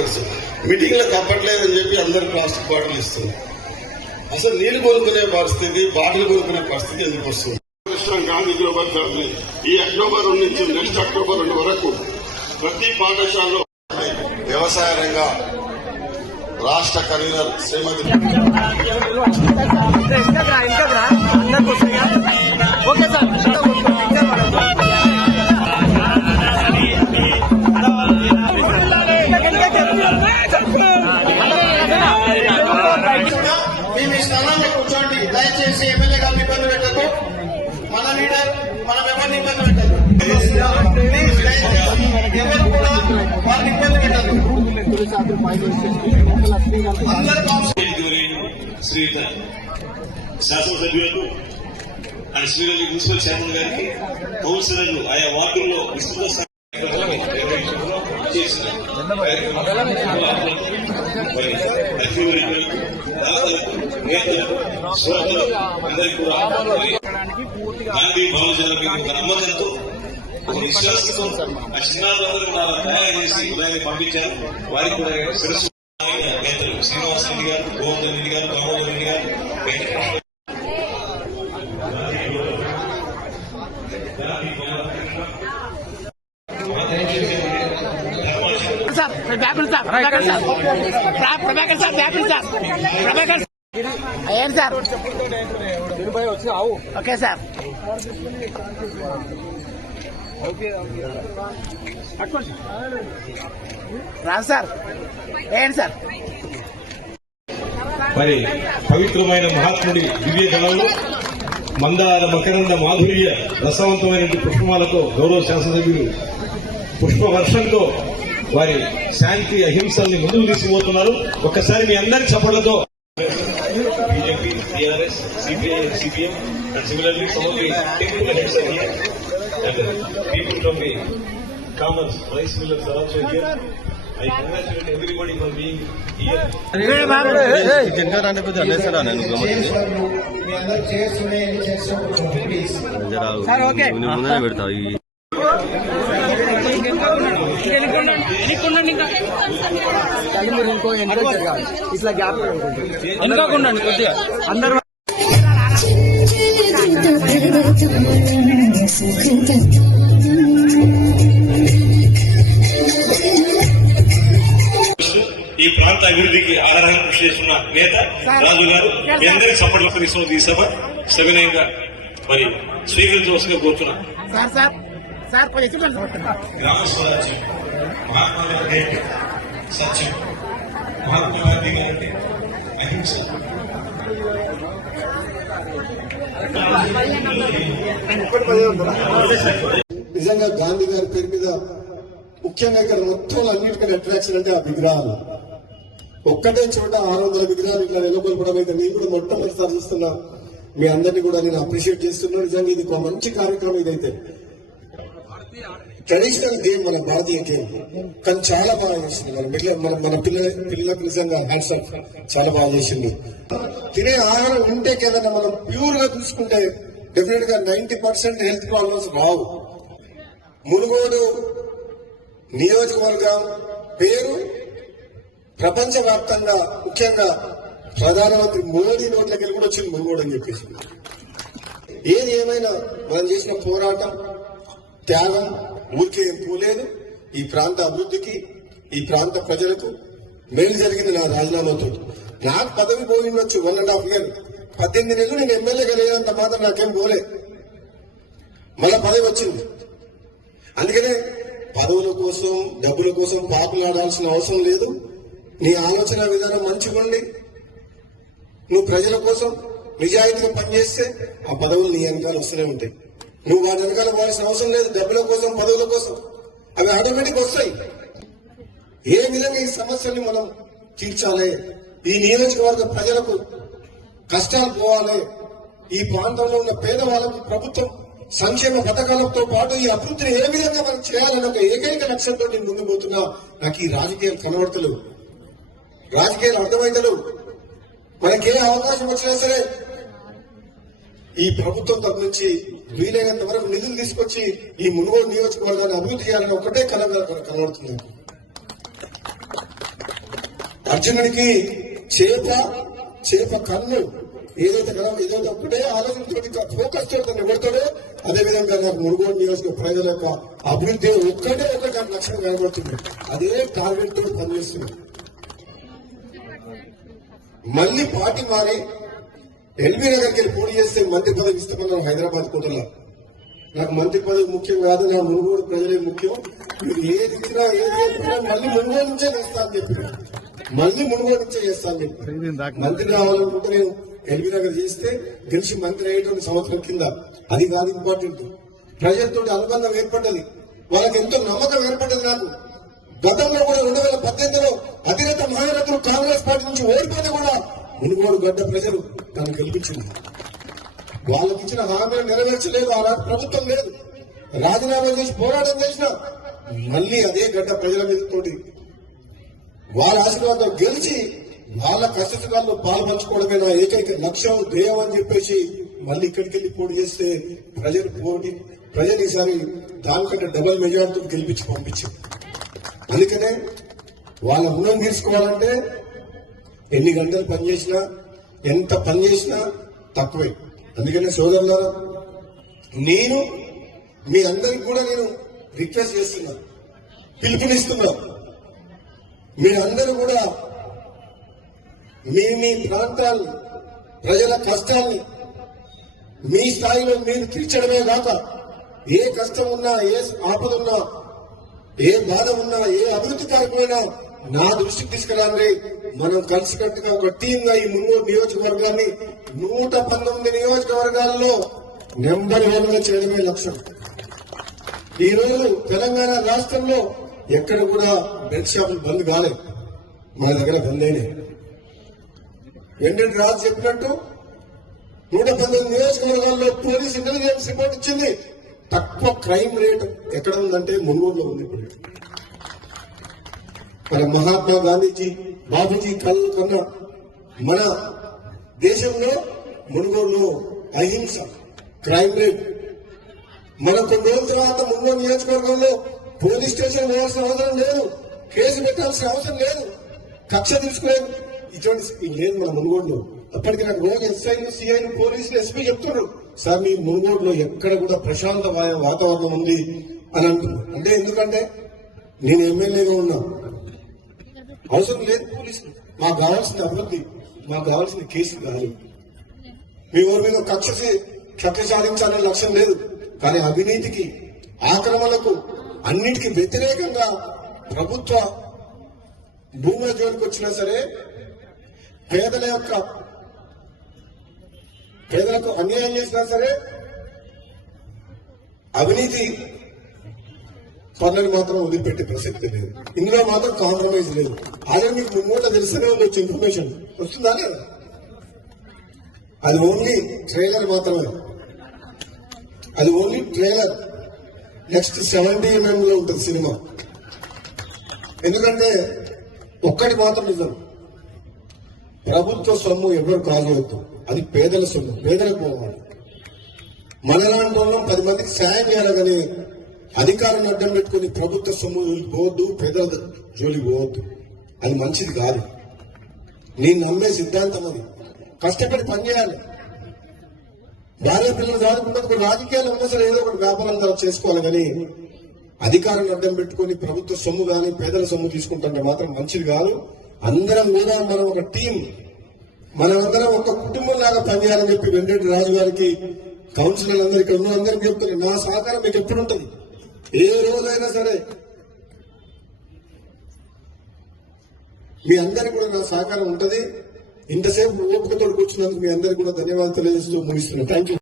తెలుసు. మీటింగ్లకు అప్పట్లేదని చెప్పి అందరు ప్లాస్టిక్ బాటిల్ ఇస్తుంది. అసలు నీళ్లు కొనుక్కునే పరిస్థితి, బాటిల్ కొనుక్కునే పరిస్థితి ఎందుకు వస్తుంది? గాంధీ గ్లోబల్ ఫ్యామిలీ ఈ అక్టోబర్ 2 నుంచి నెక్స్ట్ అక్టోబర్ 2 వరకు ప్రతి పాఠశాలలో వ్యవసాయ రంగ రాష్ట్ర కన్వీనర్ శ్రీమతి మేము ఈ స్థలాన్ని కూర్చోండి. దయచేసి ఎమ్మెల్యే గారిని ఇబ్బంది పెట్టదు, మన లీడర్ మనం ఎవరిని ఇబ్బంది పెట్టదు, ఎవరు కూడా వారిని ఇబ్బంది పెట్టదు. శాసనసభ్యులకు అండ్ శ్రీరంగ మున్సిపల్ చైర్మన్ గారికి, కౌన్సిలర్లు ఆయా వార్డుల్లో విస్తృత చేసిన నేతలకు శ్రోతలు అందరికీ కూడా గాంధీ భావజాలకు ఒక నమ్మకంతో, ఒక విశ్వాసంతో ఆ చిన్నారులందరూ కూడా తయారు చేసి ఉదయాన్ని పంపించారు. వారికి కూడా శిరస్సు నేతలు శ్రీనివాస రెడ్డి గారు, గోవర్ధన్ రెడ్డి గారు, దామోదర్ రెడ్డి గారు, అయ్యాను సార్. Okay sir. రాదు సార్. ఏంటి సార్? మరి పవిత్రమైన మహాత్ముడి దివ్య గణంలో మందార మకరంద మాధుర్య రసవంతమైన పుష్పమాలతో గౌరవ శాసనసభ్యులు పుష్పవర్షంతో వారి శాంతి అహింసల్ని ముందుకు తీసుకుపోతున్నారు. ఒక్కసారి మీ అందరి చప్పట్లతో BJP, TRS, CPI, CPM and similarly some of the temple heads are here and people from the commerce, rice millers are also here. I congratulate everybody for being here. ముందే పెడతావు ఇట్లా గ్యాప్ ఎందుకుండండి కొద్దిగా అందరూ ఈ ప్రాంత అభివృద్ధికి ఆధారంగా కృషి చేస్తున్న నేత రాజు గారు మీ అందరికీ సపోర్ట్ల పరిశ్రమ ఈ సభ సవినయంగా మరి స్వీకరించవలసిగా కోరుతున్నాం. గ్రామ స్వరాజ్యం మహాత్మా గాంధీ అంటే సత్యం, మహాత్మా గాంధీ గారు అంటే అహింస. నిజంగా గాంధీ గారి పేరు మీద ముఖ్యంగా ఇక్కడ మొత్తం అన్నిటికన్నా అట్రాక్షన్ అంటే ఆ విగ్రహాలు. ఒక్కటే చోట 600 విగ్రహాలు ఇట్లా నెలకొల్పడం అయితే నేను కూడా మొట్టమొదటిసారి చూస్తున్నా. మీ అందరినీ కూడా నేను అప్రిషియేట్ చేస్తున్నాను. నిజంగా ఇది ఒక మంచి కార్యక్రమం. ఇదైతే ట్రెడిషనల్ గేమ్, మన భారతీయ గేమ్, కానీ చాలా బాగా చేసింది. మన పిల్లలకు నిజంగా హ్యాండ్స్ ఆఫ్, చాలా బాగా చేసింది. తినే ఆహారం ఇంటేక్ ఏదైనా మనం ప్యూర్ గా చూసుకుంటే డెఫినెట్ గా 90% హెల్త్ ప్రాబ్లమ్స్ రావు. మునుగోడు నియోజకవర్గం పేరు ప్రపంచవ్యాప్తంగా, ముఖ్యంగా ప్రధానమంత్రి మోడీ నోట్లకి కూడా వచ్చింది మునుగోడు అని చెప్పేసి. ఏది ఏమైనా మనం చేసిన పోరాటం, త్యాగం ఊరికే ఏం పోలేదు. ఈ ప్రాంత అభివృద్ధికి, ఈ ప్రాంత ప్రజలకు మేలు జరిగింది నా రాజీనామాతో. నాకు పదవి పోయిండొచ్చు 1.5 year, 18 నెలలు నేను ఎమ్మెల్యేగా లేనంత మాత్రం నాకేం పోలే, మళ్ళా పదవి వచ్చింది. అందుకనే పదవుల కోసం, డబ్బుల కోసం పాకులాడాల్సిన అవసరం లేదు. నీ ఆలోచన విధానం మంచిగుండి నువ్వు ప్రజల కోసం నిజాయితీగా పనిచేస్తే ఆ పదవులు నీ వెనకాల వస్తూనే ఉంటాయి. నువ్వు వాటి వెనకాల పోవాల్సిన అవసరం లేదు. డబ్బుల కోసం, పదవుల కోసం అవి ఆటోమేటిక్ వస్తాయి. ఏ విధంగా ఈ సమస్యల్ని మనం తీర్చాలి, ఈ నియోజకవర్గ ప్రజలకు కష్టాలు పోవాలి, ఈ ప్రాంతంలో ఉన్న పేదవాళ్ళకు ప్రభుత్వం సంక్షేమ పథకాలతో పాటు ఈ అభివృద్ధిని ఏ విధంగా మనం చేయాలని ఒక ఏకైక లక్ష్యంతో నేను ముందు పోతున్నా. నాకు ఈ రాజకీయాలు కనబడతలు, రాజకీయాలు అర్థమైతలు. మనకే అవకాశం వచ్చినా సరే ఈ ప్రభుత్వం తరఫు నుంచి వీలైనంత వరకు నిధులు తీసుకొచ్చి ఈ మునుగోడు నియోజకవర్గాన్ని అభివృద్ధి చేయాలని ఒకటే కనబడుతుంది. అర్జునుడికి చేప కన్ను ఏదైతే ఒక్కటే ఆలోచనతో ఫోకస్ తో తను కొడతాడో అదే విధంగా నాకు మునుగోడు నియోజక ప్రజల యొక్క అభివృద్ధి ఒక్కటే నాకు లక్ష్యం కనబడుతుంది. అదే టార్గెట్ తో పనిచేస్తుంది. మళ్ళీ పార్టీ మారి ఎల్బీ నగర్కి వెళ్ళి పోటీ చేస్తే మంత్రి పదవి ఇస్తామన్నారు హైదరాబాద్ కోటలో. నాకు మంత్రి పదవి ముఖ్యం కాదు, నా మునుగోడు ప్రజలే ముఖ్యం. మీరు ఏది ఇచ్చినా ఏది చెప్పినా మళ్ళీ మునుగోడు నుంచే చేస్తా అని చెప్పి మళ్ళీ మునుగోడు నుంచే చేస్తా అని చెప్పి మంత్రి రావాలనుకుంటే నేను ఎల్బీ నగర్ చేస్తే గెలిచి మంత్రి అయ్యేటువంటి సంవత్సరం కింద. అది కాదు ఇంపార్టెంట్. ప్రజలతో అనుబంధం ఏర్పడ్డది, వాళ్ళకి ఎంతో నమ్మకం ఏర్పడ్డది. నాకు గతంలో కూడా 2018లో అధినేత మహారథులు కాంగ్రెస్ పార్టీ నుంచి ఓడిపోతే కూడా మునుగోడు గడ్డ ప్రజలు తను గెలిపించింది. వాళ్ళకి ఇచ్చిన హామీలు నెరవేర్చలేదు, ఆనాటి ప్రభుత్వం లేదు. రాజీనామా చేసి పోరాటం చేసిన మళ్ళీ అదే గడ్డ ప్రజల మీద తోటి వాళ్ళ ఆశీర్వాదం గెలిచి వాళ్ళ కష్టసుఖాల్లో పాల్పంచుకోవడమే నా ఏకైక లక్ష్యం ధ్యేయం అని చెప్పేసి మళ్ళీ ఇక్కడికి వెళ్ళి పోటీ చేస్తే ప్రజలు ఈసారి దానికంటే డబుల్ మెజార్టీతో గెలిపించి పంపించారు. అందుకనే వాళ్ళ రుణం తీసుకోవాలంటే ఎన్ని గంటలు పనిచేసినా ఎంత పనిచేసినా తక్కువే. అందుకనే సోదరులారా, నేను మీ అందరికి కూడా నేను రిక్వెస్ట్ చేస్తున్నా, పిలుపునిస్తున్నా. మీరందరూ కూడా మీ ప్రాంతాన్ని ప్రజల కష్టాల్ని మీ స్థాయిలో మీరు తీర్చడమే కాక ఏ కష్టం ఉన్నా, ఏ ఆపద ఉన్నా, ఏ బాధ ఉన్నా, ఏ అభివృద్ధి కార్యక్రమమైనా నా దృష్టికి తీసుకురాండి. మనం కలిసికట్టుగా ఒక టీంగా ఈ మునుగోడు నియోజకవర్గాన్ని 119 నియోజకవర్గాల్లో నెంబర్ 1గా చేయడమే లక్ష్యం. ఈ రోజు తెలంగాణ రాష్ట్రంలో ఎక్కడ కూడా బెడ్ షాపులు బంద్ కాలేదు, మన దగ్గర బంద్ అయినాయి. వెంకట రాజు చెప్పినట్టు 119 నియోజకవర్గాల్లో పోలీస్ ఇంటెలిజెన్స్ రిపోర్ట్ ఇచ్చింది. తక్కువ క్రైమ్ రేట్ ఎక్కడ ఉందంటే మునుగోడులో ఉంది. ఇప్పుడు మన మహాత్మా గాంధీజీ బాబుజీ కళ్ళు కన్నా మన దేశంలో మునుగోడులో అహింస క్రైమ్ రేట్. మనం కొన్ని రోజుల తర్వాత మునుగోడు నియోజకవర్గంలో పోలీస్ స్టేషన్ పోవాల్సిన అవసరం లేదు, కేసు పెట్టాల్సిన అవసరం లేదు, కక్ష తీసుకులేదు, ఇటువంటి లేదు మన మునుగోడులో. అప్పటికి నాకు రోజు ఎస్ఐలు, సిఐలు, పోలీసులు, ఎస్పీ చెప్తున్నారు, సార్ మీ మునుగోడులో ఎక్కడ కూడా ప్రశాంత వాతావరణం ఉంది అని అంటున్నారు. అంటే ఎందుకంటే నేను ఎమ్మెల్యేగా ఉన్నా, అవసరం లేదు పోలీసులు. మాకు కావాల్సిన అభివృద్ధి, మాకు కావాల్సిన కేసులు కాదు. మీ ఊరి మీద కక్ష సాధించాలనే లక్ష్యం లేదు. కానీ అవినీతికి, ఆక్రమణకు, అన్నిటికీ వ్యతిరేకంగా ప్రభుత్వ భూముల జోలికి వచ్చినా సరే పేదలకు అన్యాయం చేసినా సరే అవినీతి పనులను మాత్రం వదిలిపెట్టే ప్రసక్తి లేదు. ఇందులో మాత్రం కాంప్రమైజ్ లేదు. అదే మీకు ముందు తెలిసిన ఉండొచ్చు, ఇన్ఫర్మేషన్ వస్తుందా లేదా? అది ఓన్లీ ట్రైలర్ మాత్రమే, అది ఓన్లీ ట్రైలర్. నెక్స్ట్ 70mm లో ఉంటుంది సినిమా. ఎందుకంటే ఒక్కటి మాత్రం నిజం, ప్రభుత్వ సొమ్ము ఎవరు కాజేయద్దు, అది పేదల సొమ్ము, పేదలకు పోవాలి. మనలాంటి వాళ్ళం 10 మందికి సాయం చేయాలి, కానీ అధికారాన్ని అడ్డం పెట్టుకుని ప్రభుత్వ సొమ్ము పోవద్దు, పేదల జోలికి పోవద్దు. అది మంచిది కాదు. నేను నమ్మే సిద్ధాంతం అది. కష్టపడి పనిచేయాలి. భార్య పిల్లలు చదువుకుంటే ఒక రాజకీయాలు ఉన్నా సరే ఏదో ఒకటి వ్యాపారం చేసుకోవాలి, కానీ అధికారాన్ని అడ్డం పెట్టుకుని ప్రభుత్వ సొమ్ము కానీ పేదల సొమ్ము తీసుకుంటుంటే మాత్రం మంచిది కాదు. అందరం కూడా మనం ఒక టీం, మనమందరం ఒక కుటుంబం లాగా పనిచేయాలని చెప్పి వెంకట రాజు గారికి, కౌన్సిలర్ అందరికీ అందరికీ చెప్తారు, నా సహకారం మీకు ఎప్పుడు ఉంటుంది, ఏ రోజైనా సరే మీ అందరికీ కూడా నా సహకారం ఉంటుంది. ఇంతసేపు ఓపికతో కూర్చున్నందుకు మీ అందరికీ కూడా ధన్యవాదాలు తెలియజేస్తూ ముగిస్తున్నాను. Thank you.